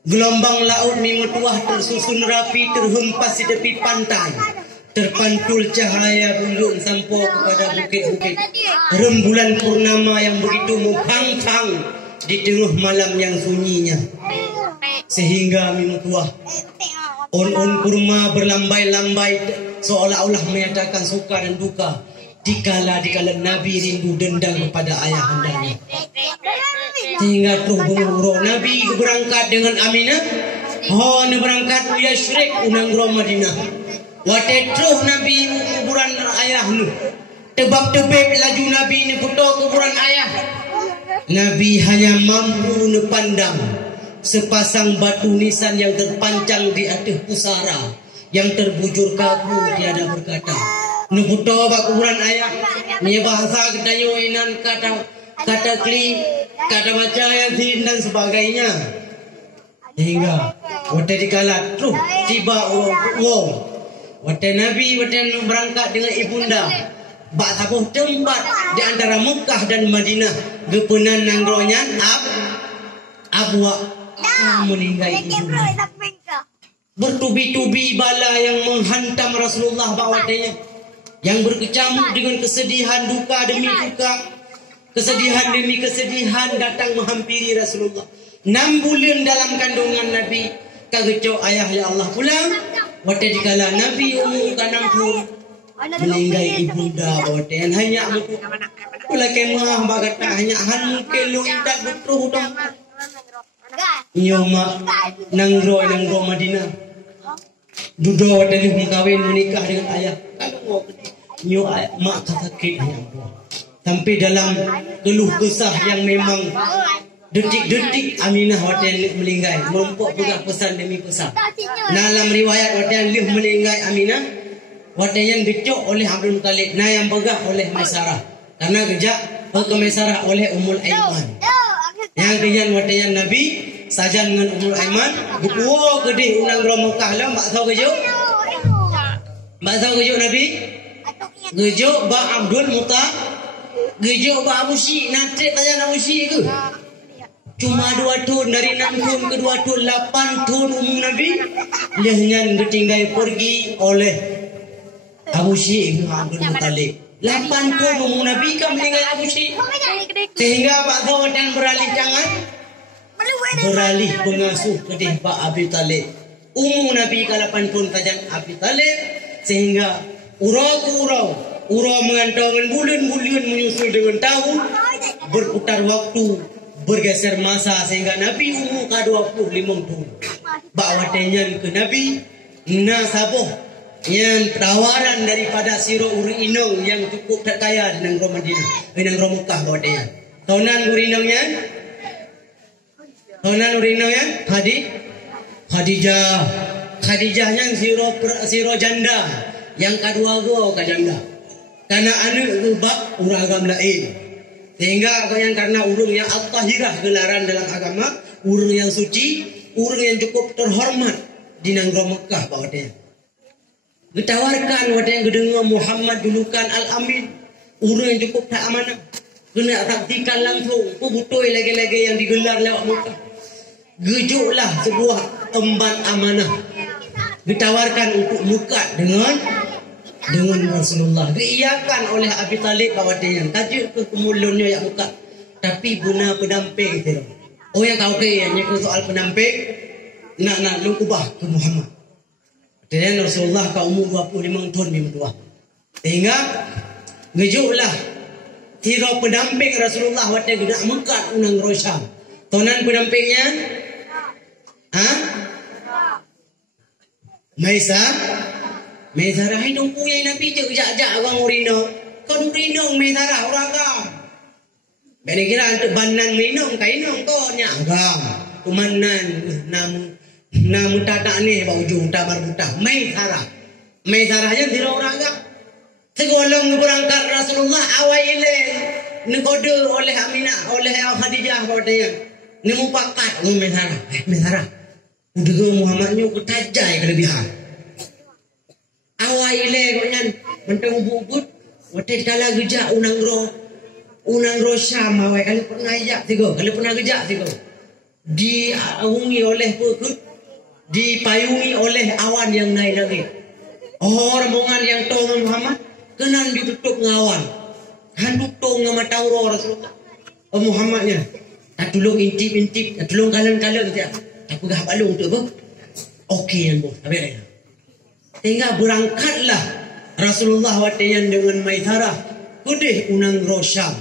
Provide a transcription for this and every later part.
Gelombang laut memetuah tersusun rapi terhempas di tepi pantai. Terpantul cahaya bulan sampai kepada bukit-bukit. Rembulan purnama yang begitu mengkang-kang di tengah malam yang sunyinya. Sehingga memetuah on-on kurma berlambai-lambai seolah-olah menyatakan suka dan duka. Dikala Nabi rindu dendang kepada ayahandanya. Sehingga tuh bengurau Nabi berangkat dengan Aminah. Oh, berangkat dia syrik unang ro Madinah. Wate truh Nabi kuburan ayahnu. Tebak-tebek laju Nabi ni foto kuburan ayah. Nabi hanya mampu nepandang sepasang batu nisan yang terpancang di atas pusara, yang terbujur kaku tiada berkata. Nu foto bak kuburan ayah. Ni bahasa kedayo inan kata kli, kata baca yasin dan sebagainya. Hingga waktu dikala truh tiba uang. Waktu Nabi berangkat dengan ibunda. Bak sabuh tempat di antara Mekah dan Madinah. Gepenan nangronyan abwa meninggal ibunda. Bertubi-tubi bala yang menghantam Rasulullah bawatnya, yang berkecamuk dengan kesedihan duka demi duka, kesedihan demi kesedihan datang menghampiri Rasulullah. 6 bulan dalam kandungan Nabi kagecok ayah ya Allah pulang. Waktu dikala Nabi umur 60 meninggal ibunda waktu yang hanya pula kemah bagat hanya han mungkin lu indak betul dong. Nyoma nangro Madinah. Dudo waktu ni kawin menikah dengan ayah. Kalau nyo mak sakit ayah. Sampai dalam geluh kesah yang memang detik-detik Aminah waktu meninggal, merumpuk juga pesan demi pesan. Dalam riwayat waktu yang meninggal Aminah, waktu yang gecok oleh Abdul Muttalib, nah yang pegah oleh Maisarah. Karena gejak ke Maisarah oleh Ummul Aiman. Yang kemudian waktu yang Nabi sajan dengan Ummul Aiman, bukuo gede unang Mekah lah, mbak tahu gejok? Mbak tahu gejok Nabi? Gejok ba Abdul Muttalib, gejok ba Abu Syik, nanti tanya Abu Syik ke? Cuma 2 tahun dari 6 tahun ke 2 tahun 8 tahun umum Nabi lehnya ditinggal pergi oleh Abu Syik Abdul Muttalib. 8 tahun umum Nabi kan meninggal Abu Syik. Sehingga Pak Zawad dan beralih jangan beralih pengasuh ke Pak Abi Talib. Umum Nabi ke 8 tahun saja Abi Talib. Sehingga urau mengantaukan bulan-bulan menyusul dengan tahun, berputar waktu, bergeser masa sehingga Nabi umur ke 25 tahun. Bawatnya ke Nabi nasaboh yang tawaran daripada siro uri inong yang cukup terkaya di Nangro Madinah, di Nangro Mekah bawatnya. Tahunan uri inongnya, Khadijah yang siro janda, yang kedua go janda. Karena anak itu bak uragam lain. Sehingga yang karena urung yang al-tahirah gelaran dalam agama, urung yang suci, urung yang cukup terhormat di Nangro Mekah bawatnya. Ditawarkan wadah yang gedengar Muhammad julukan Al-Amin, urung yang cukup tak amanah. Kena taktikan langsung, butuh lagi-lagi yang digelar lewat Mekah. Gejuklah sebuah emban amanah. Ditawarkan untuk mukat dengan Rasulullah. Diiyakan oleh Abi Talib bawatnya. Tajuk ke kemulunnya yang mukat. Tapi guna pendamping itu. Oh yang tahu ke yang soal pendamping nak lu ubah ke Muhammad. Dan Rasulullah ke umur 25 tahun memang tua. Sehingga ngejuklah tiro pendamping Rasulullah waktu guna mukat unang Rosyam. Tonan pendampingnya Maisarah hidung punya Nabi jak orang urino. Kau urino Maisarah orang kau. Bani kira untuk banan minum kainong kau nyagam. Kumanan namu tata ni bau ujung tabar buta. Maisarah yang tidak orang kau. Segolong berangkat Rasulullah awal ile nekode oleh Aminah, oleh Khadijah bawatnya. Ni mupakat Maisarah. Udah Muhammadnya ketajai kelebihan. Awal ile konyan mentang ubud waktu kala gejak unang ro Syam awal kali pernah gejak tiga. diaungi oleh perkut, dipayungi oleh awan yang naik lagi. Rombongan yang tahu Muhammad kenan ditutup ngawan, handuk tahu ngama tahu Rasulullah. Muhammadnya, tak tolong intip, tak tolong kalian dia, tak pegah balung tu apa? Okey yang boh, habis. Hingga berangkatlah Rasulullah watian dengan Maisarah kudih unang Rosyam.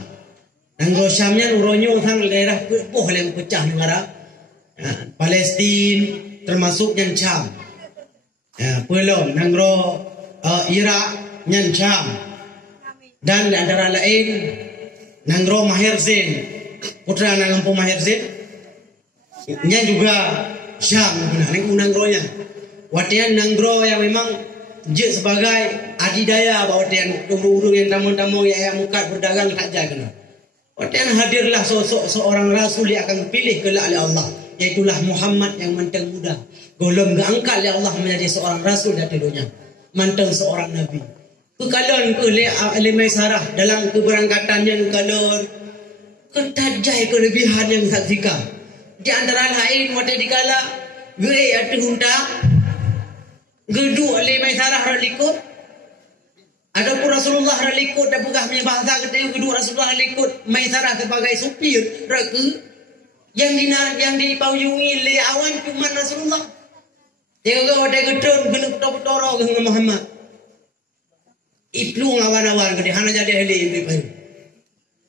Nang Rosyamnya uronyo sang daerah boh yang pecah negara. Palestin termasuk yang Syam. Belum nang Irak yang Syam. Dan antara lain nang Maher Zain, putra nang Empu Maher Zain. Nya juga Syam nang nya. Watian nang yang memang je sebagai adidaya bahawa watian urung-urung yang tamu-tamu yang mukat berdagang saja kena. Watian hadirlah sosok seorang rasul yang akan dipilih kelak oleh Allah, yaitulah Muhammad yang manteng muda. Golong diangkat oleh Allah menjadi seorang rasul dari dunia, manteng seorang nabi. Kekalon oleh Maisarah dalam keberangkatannya kalon ketajai kelebihan yang saksikan. Di antara lain waktu dikala gue ada hunta geduk oleh Maisarah ralikut. Adapun Rasulullah ralikut dan pegah punya bahasa ketika geduk Rasulullah ralikut Maisarah sebagai supir raka yang dipayungi oleh awan cuma Rasulullah. Dia ada gedung benar betul-betul dengan Muhammad. Itu awan-awan ke hana jadi ahli ini pun.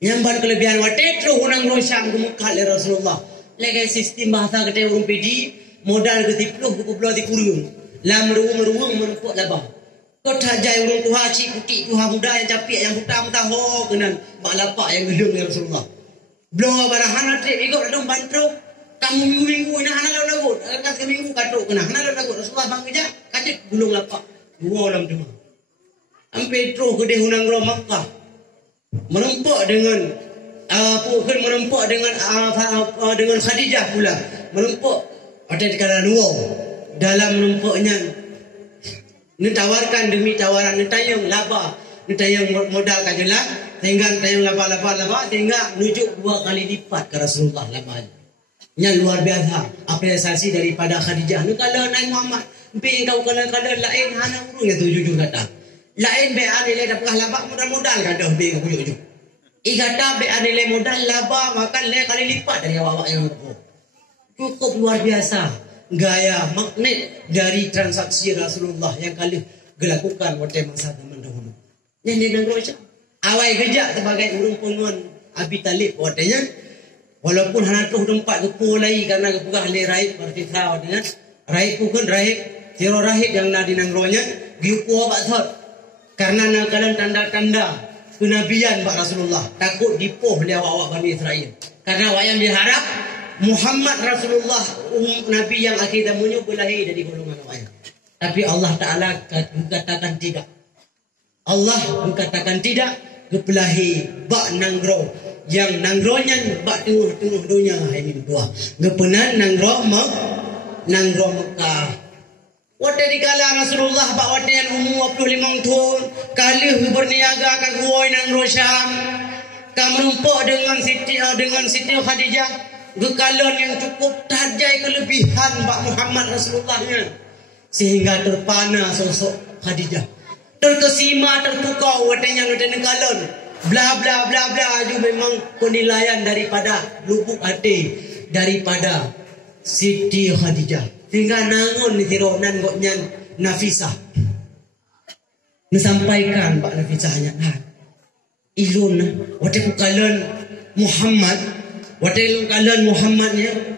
Nyamban kelebihan waktu itu hunang Rosyam gemukal oleh Rasulullah. Lagi sistem bahasa ketika orang pedi modal ketipluh kupupluh di kurung. Lam meruang menumpuk labang. Kau tajai orang tuha cik putih tuha muda yang capik yang buta mutaho kenan bak lapak yang gedung ya Rasulullah. Belum barang hana trip ikut ada bantruk. Kamu minggu ini hana lagu kan minggu katruk kena hana lagu Rasulullah bang kerja kacik gulung lapak dua dalam rumah. Sampai terus ke hunang Makkah menumpuk dengan menumpuk dengan Khadijah pula menumpuk ada di kalangan luar dalam menumpuknya nitawarkan demi tawaran nitayung laba nitayung modal kajelah sehingga nitayung laba sehingga nujuk 2 kali lipat ke Rasulullah labanya yang luar biasa apresiasi daripada Khadijah. Nu kalau Nabi Muhammad empi engkau kena lain hana urung ya 7 kata lain be anile dapat laba modal kada be ujung igata be anile modal laba makan le kali lipat dari awak yang cukup luar biasa gaya magnet dari transaksi Rasulullah yang kali dilakukan pada masa zaman dahulu. Yang di negara awai kerja sebagai urung pengon Abi Talib wadanya walaupun hana tuh tempat kepulai karena kepugah le raib berarti tahu dengan raib pun raib tiro rahib yang nadi nangronya giuku abad thot karena nakalan tanda-tanda kenabian Pak Rasulullah takut dipoh oleh awak Bani Israel karena awak yang diharap Muhammad Rasulullah Nabi yang akidah menyubulahi dari golongan awak. Tapi Allah Ta'ala mengatakan tidak. Allah mengatakan tidak kebelahi bak nanggro yang nanggronya bak tengah-tengah dunia ini dua. Gepenan nanggro Mekah. Waktu dikala Rasulullah bak waktu yang umur 25 tahun kali berniaga ke Huwai nanggro Syam. Kamu menumpuk dengan Siti Khadijah. Gekalon yang cukup tajai kelebihan Mbak Muhammad Rasulullahnya sehingga terpana sosok Khadijah terkesima terpukau watanya nonton kalon bla bla bla bla aju memang penilaian daripada lubuk hati daripada Siti Khadijah sehingga nangon tironan goknya Nafisah menyampaikan Mbak Nafisahnya ilun waktu kalon Muhammad Wadai kalian Muhammadnya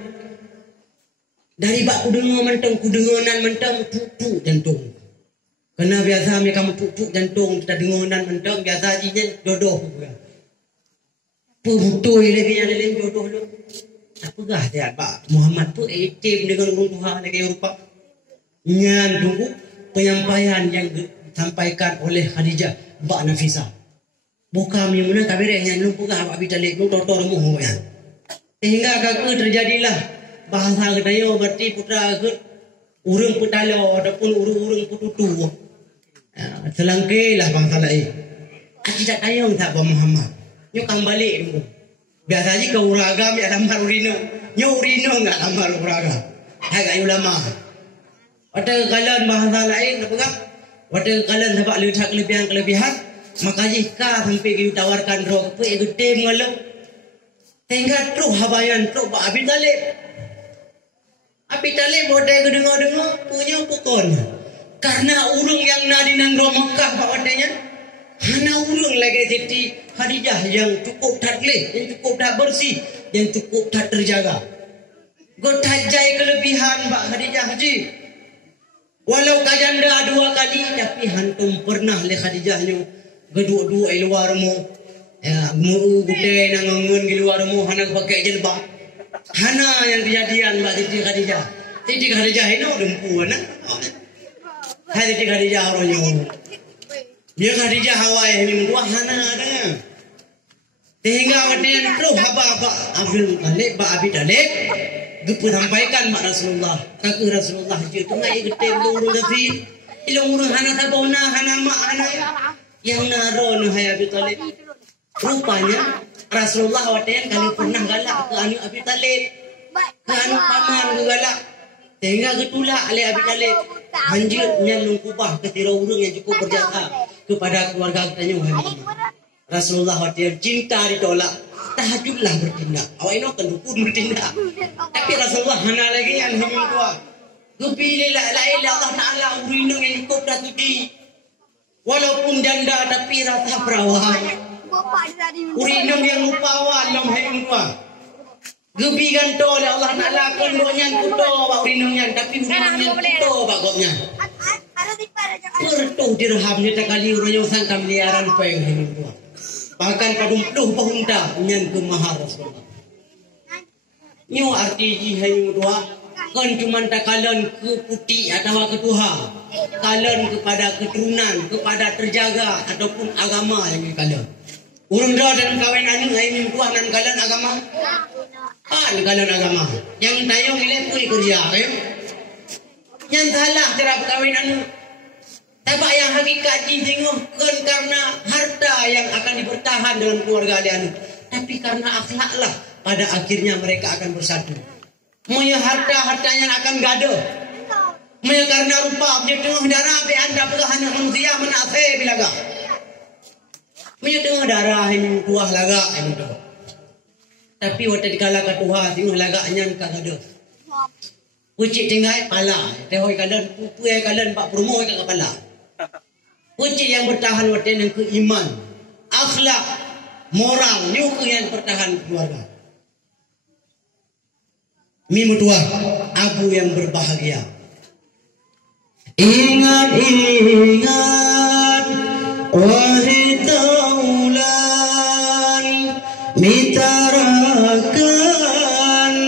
dari bak kudengonan mentang tutuk jantung. Karena biasa mereka tutuk jantung kita dengonan mentang biasa aja jodoh. Putui lagi yang lain jodoh lu. Apakah dia Pak Muhammad tu etim dengan orang Tuhan lagi Eropa. Nyan tunggu penyampaian yang disampaikan oleh Khadijah Mbak Nafisah. Bukan yang mana kabarnya lu bukan Abi Talib lu tor muh ya. Sehingga kakak terjadilah bahasa kedayo berarti putra ke urung putalo ataupun urung pututu. Selangkailah bangsa lain. Tidak tayang tak Muhammad. Nyukang balik dulu. Biasa aja ke uragam ya dalam marurino. nyuri no enggak amal peraga. Agak ulama. Ada kalian bahasa lain apa enggak? Ada kalian sebab lihat kelebihan, maka jika sampai kita tawarkan roh apa gede mengalau. Hingga terus habayan terus Abi Talib. Abi Talib bodoh dengar punya pukul. Karena urung yang nadi nang roh Mekah bawadanya, hana urung lagi jadi Khadijah yang cukup taklih, yang cukup tak bersih, yang cukup tak terjaga. Gotajai kelebihan Mbak Khadijah Haji. Walau kajanda 2 kali, tapi hantum pernah le Khadijahnya geduk-duk di luar mu. Ya, mu gede nangangun di luar mu hana pakai jilbab. Hana yang kejadian Mbak Siti Khadijah. Siti Khadijah ini dempu na. Hai Siti Khadijah orangnya. Dia Khadijah Hawaii ini dua hana ada. Sehingga kemudian terus apa Abdul Talib, Pak Abi Talib sampaikan Mak Rasulullah. Kaki Rasulullah itu ngai gede urung tapi ilung urung hana tabona hana mak hana yang naro hai Abi Talib. Rupanya Rasulullah wadayan kali pernah galak ke anu Abi Talib, ke anu paman ke galak, sehingga ketulak oleh Abi Talib hanjirnya nungkubah ketira urung yang cukup berjasa kepada keluarga katanya Muhammad. Rasulullah wadayan cinta ditolak, tahajudlah bertindak. Awak ini akan dukun bertindak. Tapi Rasulullah hana lagi yang hanya tua. Kepilihlah la ilaha Allah Ta'ala urindung yang cukup datuti. Walaupun janda tapi rasa perawan. Urinong yang lupawan long hayong tua. Gebigan to oleh Allah Ta'ala kondonya kuto ba urinongnya tapi urinongnya kuto ba gopnya. Pertu dirhamnya takali uroyo sangka miliaran pa yung hayong tua. Bahkan kadumpuh pahunta nyan ke mahal Rasulullah. Nyo arti hayong tua kon cuman takalan ke putih atau ke Tuha. Kalan kepada keturunan, kepada terjaga ataupun agama yang dikalan. Urang dah dan kawin anu ai tuah nan kalan agama. Kalan agama. Yang tayong ilepui kerja kayo. Yang salah terap kawin anu. Tapi yang hakikat disingguhkan karena harta yang akan dibertahan dalam keluarga anu. Tapi karena akhlaklah pada akhirnya mereka akan bersatu. Moya harta-hartanya akan gaduh. Moya karena rupa dia tengah darah be anda pegahan manusia menase bilaga. Punya tengah darah yang tuah laga yang tu. Tapi waktu dikala ke tuah tengah laga nyan kagado. Pucik tinggal pala. Tehoi kalan pupuai kalan pak promo ke kepala. Pucik yang bertahan waktu yang ke iman, akhlak, moral, nyuku yang bertahan keluarga. Mimu tua, abu yang berbahagia. Ingat, wahai taulan, mitarakan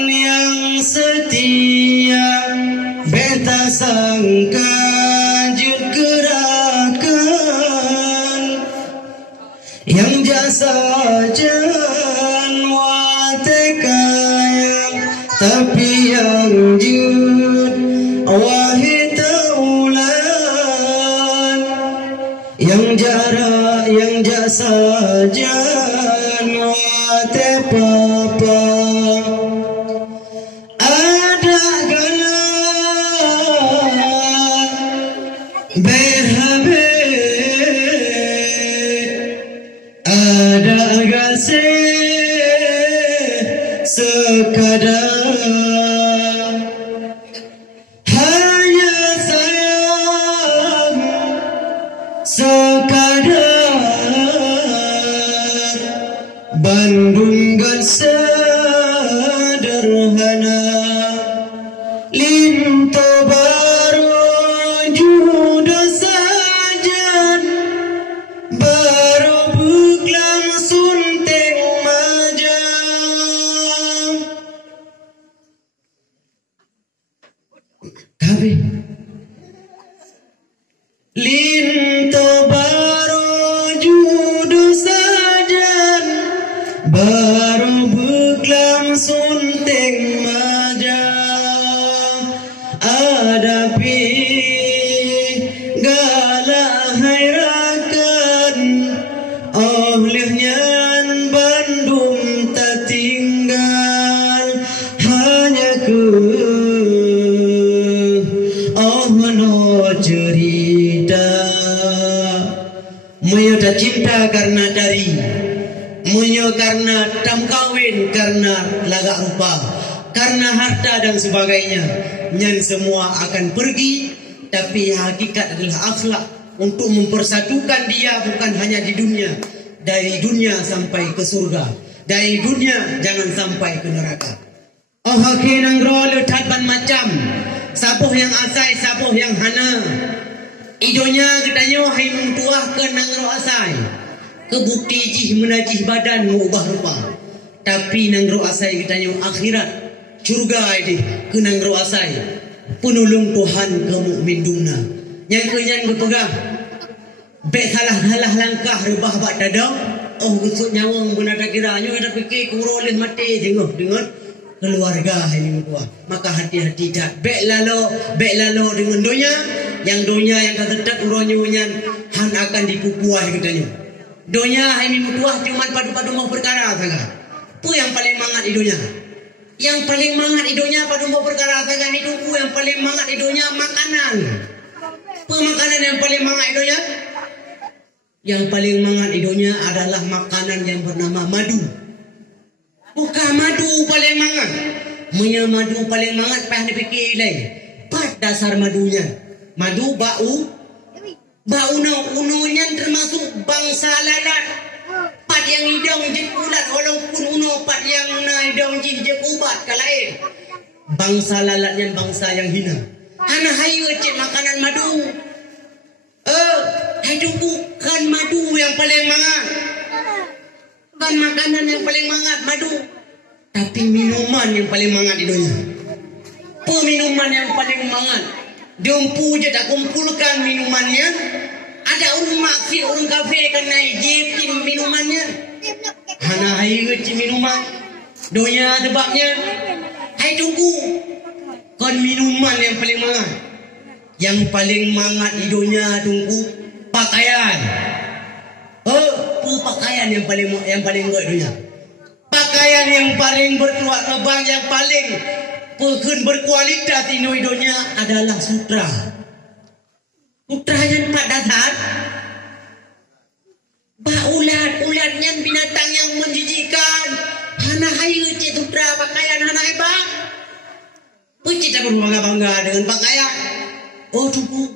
yang setia, beta sangka jut gerakan, yang jasa jan watekaya, tapi yang jut wahai taulan, yang jarak yang jasa janwate papa ada gala berhabe ada gase sekadar Bandung gan sederhana linto baru juda sajan baru buklang sunteng majang kabe linto baru juda sajan baru buklang sunteng majang adapi galah hairakan olehnya Bandung tak tinggal cinta karena dari, munyo karena tam kawin, karena lagak rupa, karena harta dan sebagainya. Nyan semua akan pergi, tapi hakikat adalah akhlak untuk mempersatukan dia bukan hanya di dunia, dari dunia sampai ke surga, dari dunia jangan sampai ke neraka. Oh hakinang role tatban macam sabuh yang asai, sabuh yang hana. Idonya katanya hai mentuah ke nangro asai, ke bukti jih menajih badan mengubah rupa. Tapi nangro asai katanya akhirat surga ini ke nangro asai penolong Tuhan ke mukmin dumna. Yang kenyan berpegang bek salah langkah rebah bak dadang. Oh gusuk nyawang benar tak kiranya ada fikir kuroleh mati tengok dengan keluarga ini tua. Maka hati-hati dah bek lalo dengan donya, yang donya yang terdekat uronyonya han akan dipupuah katanya. Donya ini tua cuma padu-padu mau perkara saja. Pu yang paling mangat idonya. Yang paling mangat idonya padu mau perkara saja hidupku, yang paling mangat idonya makanan. Pemakanan yang paling mangat idonya, yang paling mangat idonya adalah makanan yang bernama madu. Bukan madu paling mangat, punya madu paling mangat payah dipikir lain. Pat dasar madunya, madu bau unonya termasuk bangsa lalat. Pat yang hidung jekulat walaupun uno pat yang hidung jekubat kalain. Bangsa lalat yang bangsa yang hina. Hana hayu cik makanan madu. Itu bukan madu yang paling mangat. Bukan makanan yang paling mangat madu. Tapi minuman yang paling mangat di dunia. Peminuman yang paling mangat. Dempu je tak kumpulkan minumannya. Ada orang maksud orang kafe kan naik jeep minumannya. Hana hayu cik minuman. Dunia sebabnya. Hai tunggu. Kon minuman yang paling mangat. Yang paling mangat hidupnya tunggu pakaian. Pakaian yang paling hidupnya. Pakaian yang paling bertuak lebang, yang paling berkualitas hidupnya adalah sutra. Sutra yang empat dasar. Ulatnya binatang yang menjijikan. Hana hayu cik sutra pakaian hana hebat. Kita berbangga-bangga dengan pakaian. Oh tunggu,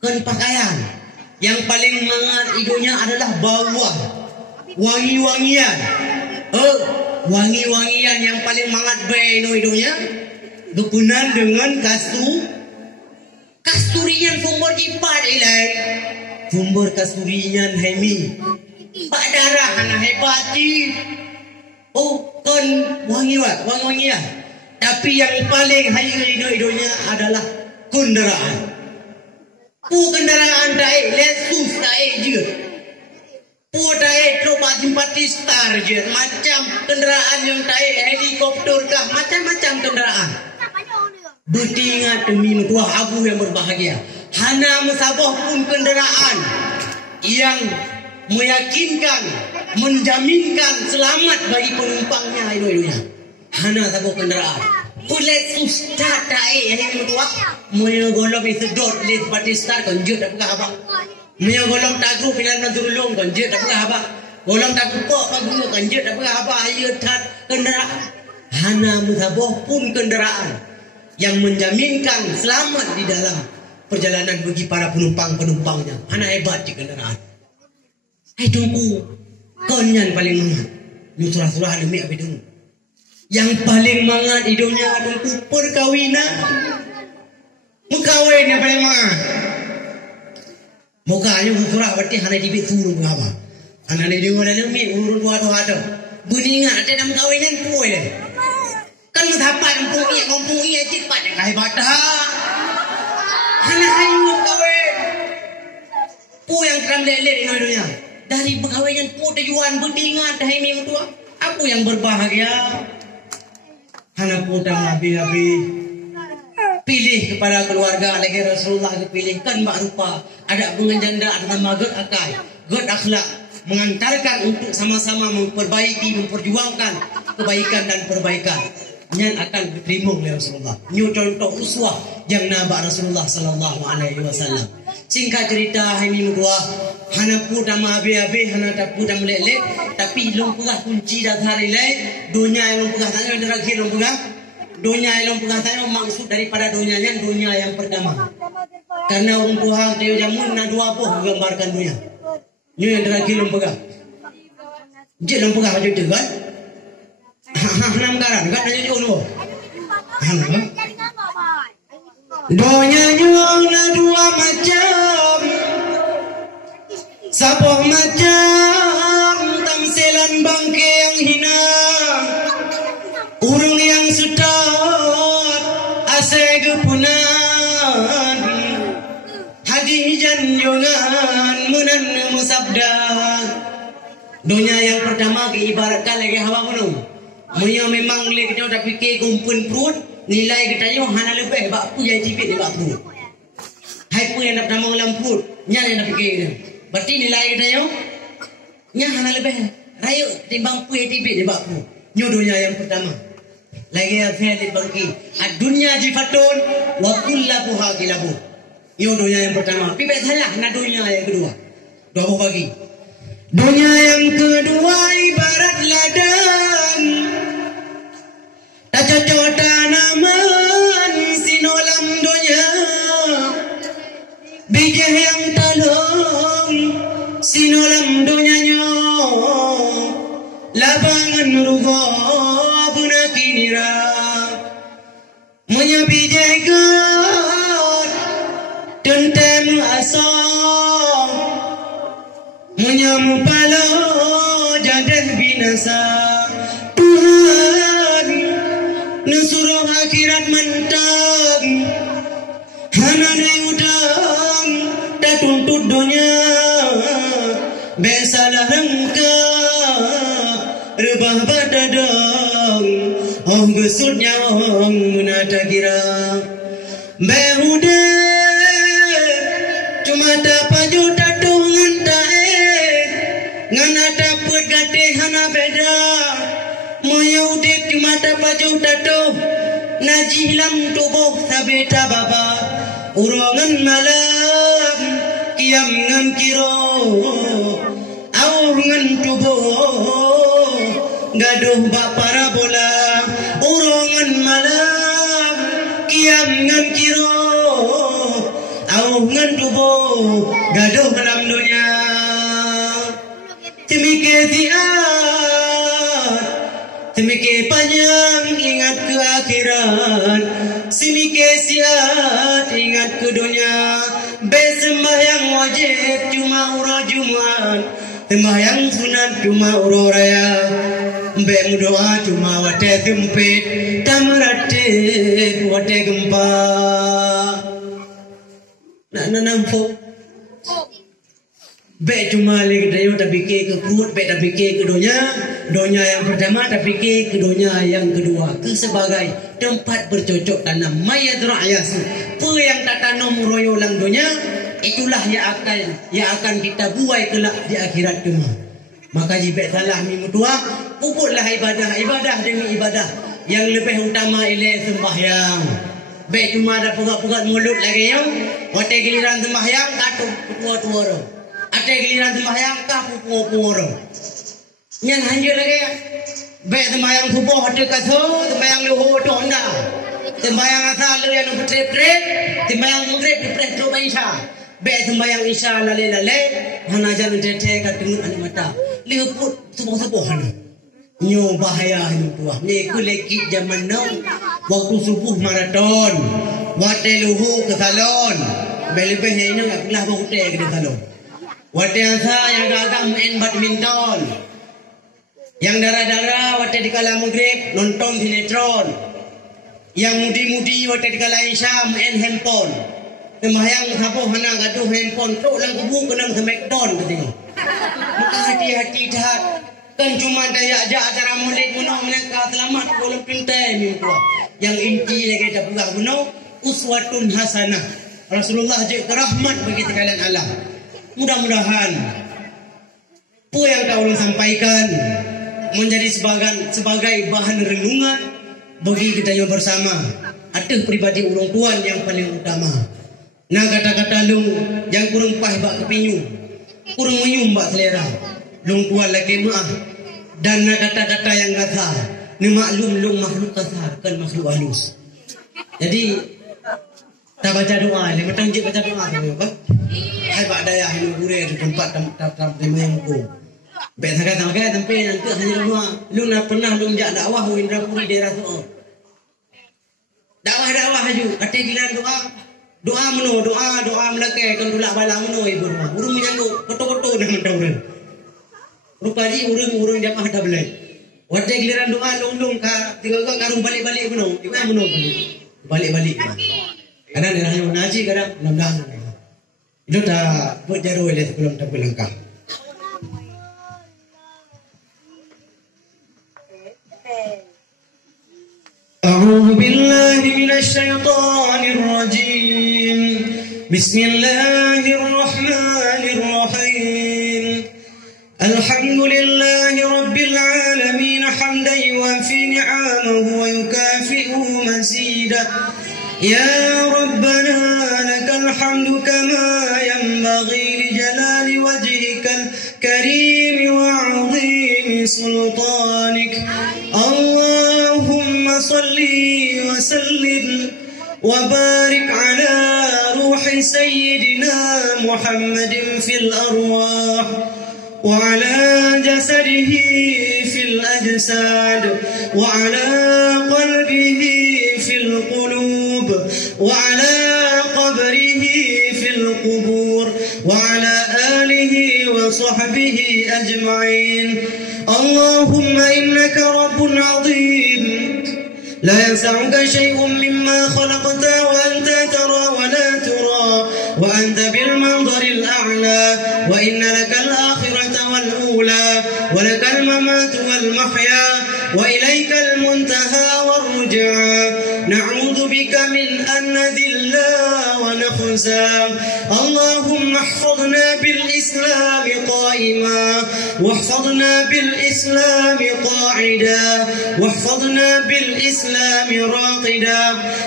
kan pakaian. Yang paling mangat hidupnya adalah bawah. Wangi-wangian. Wangi-wangian yang paling mangat beno hidupnya. Berkenan dengan kasturian sumber jipat ilai. Sumber kasturian hemi. Pak darah anak hebat ji. Oh kan wangi-wangian. Tapi yang paling hidupnya adalah kendaraan. Kendaraan daik lesus daik je. Daik tropa-simpati star je. Macam kendaraan yang daik helikopter kah. Macam-macam kendaraan. Beringat demi mentua abu yang berbahagia. Hana mesabah pun kendaraan yang meyakinkan, menjaminkan selamat bagi penumpangnya hidupnya. Hana sabah kendaraan. Pulet susah daik yang mentua. Moyo golong itu dot lit pati star konjut tak buka abang. Moyo golong tagu pilan madurulung konjut tak buka abang. Golong tagu pok pagu konjut tak buka abang. Ayo tat kendaraan. Hana musabah pun kendaraan yang menjaminkan selamat di dalam perjalanan bagi para penumpang-penumpangnya. Hana hebat di kendaraan. Hai tunggu. Konyan paling mangat. Surah-surah demi abi dulu. Yang paling mangat hidupnya adalah perkawinan. Mengkawin yang paling mangat. Mukanya surah berarti hanya dibit suruh apa? Hanya di dengar dan demi urut dua tu. Beningat ada dalam kawinan pun. Kan mengapa ngomong iya cepat yang kaya badah. Hanya hayu kawin. Pu yang keram lele di dunia. Dari perkawinan pu tujuan beningat dah ini mentua. Aku yang berbahagia. Hana pudang nabi-nabi pilih kepada keluarga lagi Rasulullah dipilihkan mak rupa ada pengenjanda ada nama god akal god akhlak mengantarkan untuk sama-sama memperjuangkan kebaikan dan perbaikan yang akan diterima oleh Rasulullah. Ini contoh uswah yang nabak Rasulullah sallallahu alaihi wasallam. Singkat cerita hai mi dua hana pu dama abe hana tapu dam lele tapi long pugah kunci dah hari le dunia long pugah tanya dari akhir long pugah dunia long pugah tanya maksud daripada dunianya dunia yang pertama karena orang Tuhan teo jamun na dua po menggambarkan dunia ni yang terakhir long pugah je long pugah aja tu kan hanam garan kan aja ono hanam dunia na dua macam sapoh macam tamsilan bangke yang hina urung yang sudah asai kepunan hadi janjungan munan musabda dunia yang pertama diibaratkan lagi hawa gunung munya memang lek kita dah fikir kumpul perut nilai kita yo hana lebih bak pu yang tipik di bak perut hai pu yang nak nama dalam perut nya yang nak fikir dia berarti nilai kita yo nya hana lebih rayu timbang pu yang tipik di bak perut nyo dunia yang pertama lagi afia di bangki dunia jifatun wa kullahu haqilabu yo dunia yang pertama pibet salah na dunia yang kedua dua bagi dunia yang kedua ibarat ladang tak cocok tanaman sinolam dunia bijih yang talong sinolam dunianya labangan rugo buna kinira munya bijih god tentang asal munya mupalo jadan binasa Tuhan nusuruh akhirat mentang hana udang dah tuntut dunia besalah rengka rebah badadang oh gesutnya oh menata kira behude cuma dapat juta tungan tae ngana dapat gade hana beda moya udip cuma dapat juta tuh najilam tubuh sabeta baba urongan malam kiam ngan kiro au ngan tubuh gaduh bak parabola urongan malam kiam ngan kiro au ngan tubuh gaduh dalam dunia temike temike panjang ingat ke akhirat semike siat ingat ke dunia besembahyang wajib cuma urah Jumat sembahyang sunat cuma urah raya berdoa cuma wate gempit tamrate wate gempa nak nampu be cuma lagi dayo tapi ke perut be tapi ke dunia yang pertama tapi ke dunia yang kedua ke sebagai tempat bercocok tanam mayadra yasu pe yang tak tanam royolang dunia itulah yang akan kita buai kelak di akhirat cuma maka jibek salah minggu dua pupuklah ibadah demi ibadah yang lebih utama ialah sembahyang be cuma ada pugat-pugat mulut lagi yang wate giliran sembahyang katu tua-tua ada giliran sembahyang kah pupu-pupu nyan hanjur lagi be sembahyang pupu ada katho sembahyang luhur tu honda sembahyang asal lu yang putre-putre sembahyang maghrib putre tu isya be sembahyang isya lale hana jalan tete katun ani mata liput subuh-subuh hana nyo bahaya ni tuah ni ku leki zaman now waktu subuh maraton wate luhur ke salon be-lebih ini enggak kelah hotel ke salon wate yang gagal main badminton yang darah-darah wate di kala maghrib nonton sinetron yang mudi-mudi wate di kala isya main handphone sembahyang sabuh hana gaduh handphone tu lang kubu kenang smackdown katanya maka hati-hati dah kan cuma daya aja acara maulid muno menangka selamat dalam pintai minggu yang inti lagi dah pulang muno uswatun hasanah Rasulullah jadi rahmat bagi sekalian Allah. Mudah-mudahan apa yang kau ulun sampaikan menjadi sebagai bahan renungan bagi kita yang bersama. Ada pribadi orang Tuhan yang paling utama. Nah kata-kata lung yang kurang pah bak kepinyu, kurang menyum bak selera. Lung tua lagi maaf. Dan kata-kata yang kasar, ni maklum lung makhluk kasar kan makhluk halus. Jadi tak baca doa, ni macam je baca doa tu apa? Hai bak daya hidup gure di tempat yang ku. Baik sangat sampai sampai nanti hanya doa. Lung nak pernah lung jak dakwah Indra Puri daerah tu. Dakwah haju, kata giliran doa meno, doa melake kan tulak bala meno ibu rumah. Urung menyanggu koto-koto dah mentau urang. Rupanya urung jamaah dah belai. Waktu giliran doa lung ka tiga karung balik-balik meno. Di mana meno balik-balik. Kadang dia hanya mengaji kadang mudah-mudahan. Itu dah buat jaru oleh sebelum tak berlengkap. أعوذ بالله من الشيطان الرجيم بسم الله الرحمن الرحيم الحمد لله رب العالمين حمدا يوافي نعمه ويكافئ مزيدا يا ربنا لك الحمد كما ينبغي لجلال وجهك الكريم وعظيم سلطانك اللهم صل وسلم وبارك على روح سيدنا محمد في الأرواح وعلى جسده في الأجساد وعلى قلبه في القلوب وعلى قبره في القبور وعلى آله وصحبه أجمعين اللهم إنك رب عظيم لا ينسعك شيء مما خلقت وأنت ترى ولا ترى وأنت بالمنظر الأعلى وإن لك الآخرة والأولى ولك الممات والمحيا وإليك المنتهى والرجعى نعوذ بك من أن نذل ونخزى اللهم احفظنا بالإسلام قائما واحفظنا بالإسلام قاعدا واحفظنا بالإسلام راقدا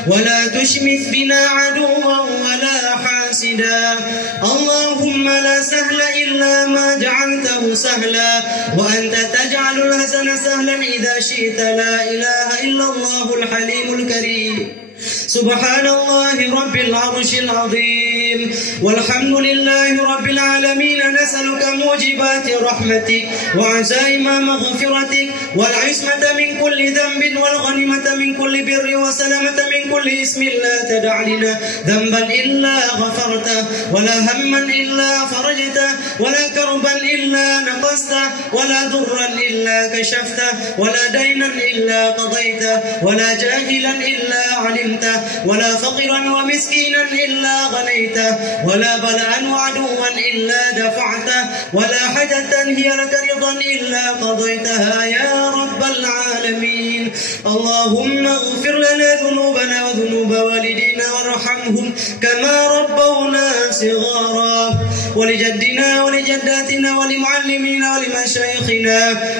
ولا تشمت بنا عدوا ولا حاسدا اللهم لا سهل إلا ما جعلته سهلا وأنت تجعل الحزن سهلا إذا شئت لا إله إلا الله الحليم الكريم سبحان الله رب العرش العظيم والحمد لله رب العالمين نسألك موجبات رحمتك وعزائم مغفرتك والعصمة من كل ذنب والغنيمة من كل بر وسلامة من كل اسم لا تدع لنا ذنبا إلا غفرته ولا هما إلا فرجته ولا كربا إلا نقصته ولا ضرا إلا كشفته ولا دينا إلا قضيته ولا جاهلا إلا علمته ولا فقرا ومسكينا إلا غنيته ولا بلاء وعدوا إلا دفعته ولا حاجة هي لك رضا إلا قضيتها يا رب العالمين اللهم اغفر لنا ذنوبنا وذنوب والدينا وارحمهم كما ربونا صغارا ولجدنا ولجداتنا ولمعلمينا ولمشايخنا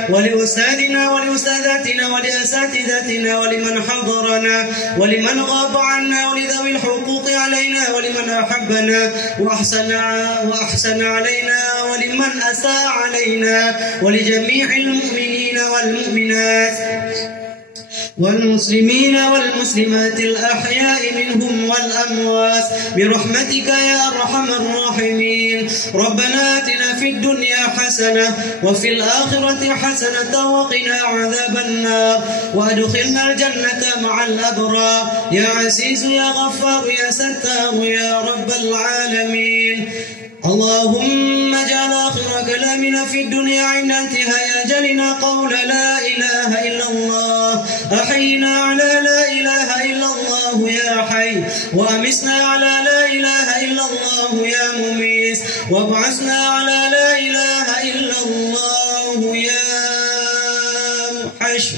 ولأستاذنا ولأستاذاتنا ولأساتذتنا ولمن حضرنا ولمن غاب عنا ولذوي الحقوق علينا ولمن أحبنا وأحسن علينا ولمن أساء علينا ولجميع المؤمنين والمؤمنات والمسلمين والمسلمات الأحياء منهم والأموات برحمتك يا أرحم الراحمين ربنا آتنا في الدنيا حسنة وفي الآخرة حسنة وقنا عذاب النار وأدخلنا الجنة مع الأبرار يا عزيز يا غفار يا ستار يا رب العالمين اللهم اجعل آخر كلامنا في الدنيا عند انتهاء أجلنا قول لا إله إلا الله أحينا على لا إله إلا الله يا حي وأمسنا على لا إله إلا الله يا مميت وابعثنا على لا إله إلا الله يا محشر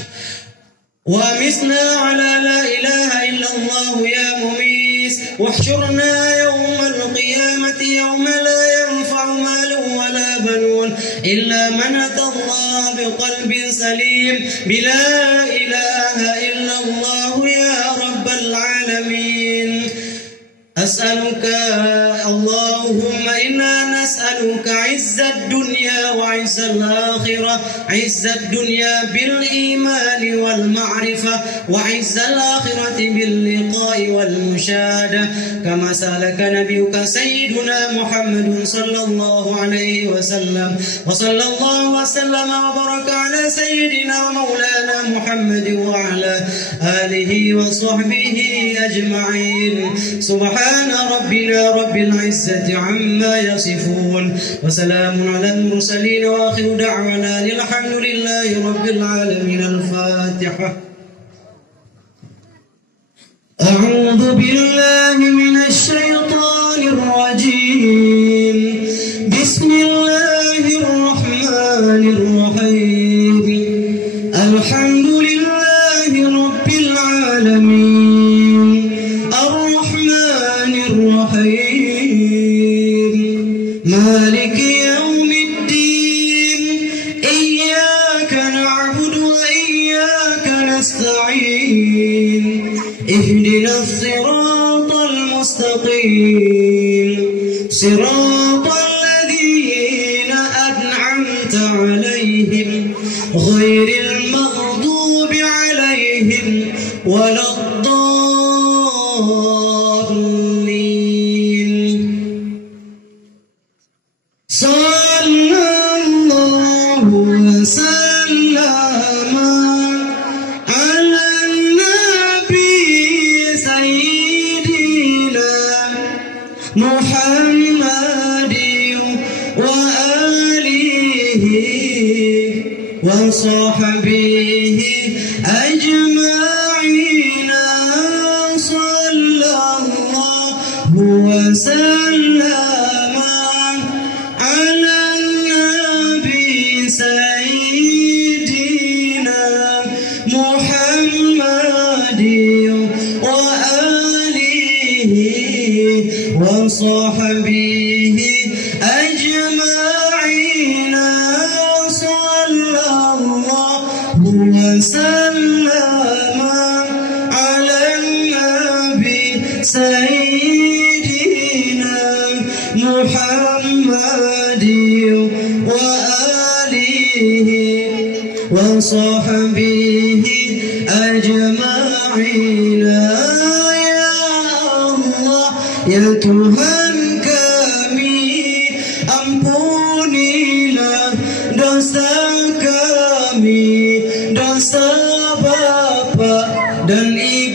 وأمسنا على لا إله إلا الله يا مميت واحشرنا يوم القيامة يوم لا ينفع مال ولا بنون إلا من أتى الله بقلب سليم بلا إله إلا الله يا رب العالمين أسألك اللهم إنا نسألك عز الدنيا وعز الآخرة، عز الدنيا بالإيمان والمعرفة، وعز الآخرة باللقاء والمشاهدة، كما سألك نبيك سيدنا محمد صلى الله عليه وسلم. وصلى الله وسلم وبارك على سيدنا ومولانا محمد وعلى آله وصحبه أجمعين. سبحان ربنا رب العزة عما يصفون، وسلام على المرسلين، وآخر دعوانا الحمد لله رب العالمين. الفاتحة. أعوذ بالله من الشيطان الرجيم. بسم الله الرحمن الرحيم. الحمد لله رب العالمين الرحمن الرحيم مالك يوم الدين إياك نعبد وإياك نستعين اهدنا الصراط المستقيم صراط الذين أنعمت عليهم غير المغضوب عليهم ولا الضالين. صلى الله وسلم على النبي سيدنا محمد وآله وصحبه أجمعين. صلى الله وسلم على النبي سيدنا محمد وآله وصحبه أجمعين. صلى الله وسلم على النبي سيدنا محمد وآله وصحبه أجمعين. يا الله يا تهاب